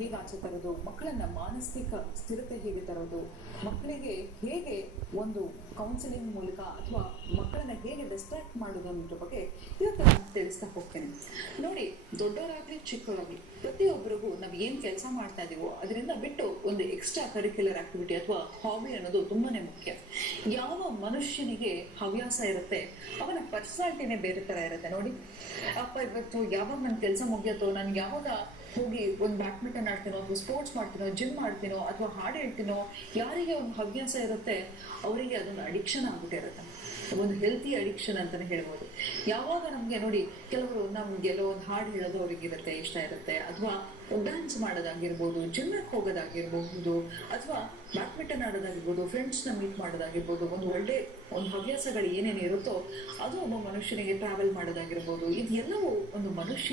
ಹೇಗೆ ಆಚೆ ತರೋದು, ಮಕ್ಕಳನ್ನ ಮಾನಸಿಕ ಸ್ಥಿರತೆ ಹೇಗೆ ತರೋದು, ಮಕ್ಕಳಿಗೆ ಹೇಗೆ ಒಂದು ಕೌನ್ಸಿಲಿಂಗ್ ಮೂಲಕ ಅಥವಾ ಮಕ್ಕಳನ್ನ ಹೇಗೆ ಡಿಸ್ಟ್ರಾಕ್ಟ್ ಮಾಡೋದು ಅನ್ನೋದ್ರ ಬಗ್ಗೆ ಇವತ್ತು ನಾನು ತಿಳಿಸ್ತಾ ಹೋಗ್ತೇನೆ. ನೋಡಿ, ದೊಡ್ಡವರಾಗ್ಲಿ ಚಿಕ್ಕವರಾಗ್ಲಿ ಪ್ರತಿಯೊಬ್ಬರಿಗೂ ನಾವು ಏನ್ ಕೆಲಸ ಮಾಡ್ತಾ ಇದೀವೋ ಅದರಿಂದ ಬಿಟ್ಟು ಒಂದು ಎಕ್ಸ್ಟ್ರಾ ಕರಿಕ್ಯುಲರ್ ಆಕ್ಟಿವಿಟಿ ಅಥವಾ ಹಾಬಿ ಅನ್ನೋದು ತುಂಬಾನೇ ಮುಖ್ಯ. ಯಾವ ಮನುಷ್ಯನಿಗೆ ಹವ್ಯಾಸ ಇರುತ್ತೆ ಅವನ ಪರ್ಸನಾಲಿಟಿನೇ ಬೇರೆ ತರ ಇರುತ್ತೆ. ನೋಡಿ, ಅಪ್ಪ ಇವತ್ತು ಯಾವಾಗ ನನ್ ಕೆಲಸ ಮುಗಿಯತ್ತೋ, ನಾನು ಯಾವಾಗ ಹೋಗಿ ಒಂದು ಬ್ಯಾಡ್ಮಿಂಟನ್ ಆಡ್ತೀನೋ ಅಥವಾ ಸ್ಪೋರ್ಟ್ಸ್ ಮಾಡ್ತೀನೋ, ಜಿಮ್ ಮಾಡ್ತೀನೋ ಅಥವಾ ಹಾಡು ಹೇಳ್ತೀನೋ, ಯಾರಿಗೆ ಒಂದು ಹವ್ಯಾಸ ಇರುತ್ತೆ ಅವರಿಗೆ ಅದೊಂದು ಅಡಿಕ್ಷನ್ ಆಗ್ಬಿಟ್ಟಿರುತ್ತೆ. ಒಂದು ಹೆಲ್ತಿ ಅಡಿಕ್ಷನ್ ಅಂತಾನೆ ಹೇಳ್ಬೋದು. ಯಾವಾಗ ನಮ್ಗೆ ನೋಡಿ, ಕೆಲವರು ನಮ್ಗೆಲ್ಲೋ ಒಂದು ಹಾಡು ಹೇಳೋದು ಅವ್ರಿಗೆ ಇರುತ್ತೆ, ಇಷ್ಟ ಇರುತ್ತೆ, ಅಥವಾ ಡ್ಯಾನ್ಸ್ ಮಾಡೋದಾಗಿರ್ಬೋದು, ಜಿಮ್ಗೆ ಹೋಗೋದಾಗಿರ್ಬಹುದು, ಅಥವಾ ಬ್ಯಾಡ್ಮಿಂಟನ್ ಆಡೋದಾಗಿರ್ಬೋದು, ಫ್ರೆಂಡ್ಸ್ ನ ಮೀಟ್ ಮಾಡೋದಾಗಿರ್ಬೋದು, ಒಂದು ಹವ್ಯಾಸಗಳು ಏನೇನು ಇರುತ್ತೋ ಅದು ಒಬ್ಬ ಮನುಷ್ಯನಿಗೆ ಟ್ರಾವೆಲ್ ಮಾಡೋದಾಗಿರ್ಬೋದು, ಇದೆಲ್ಲವೂ ಒಂದು ಮನುಷ್ಯ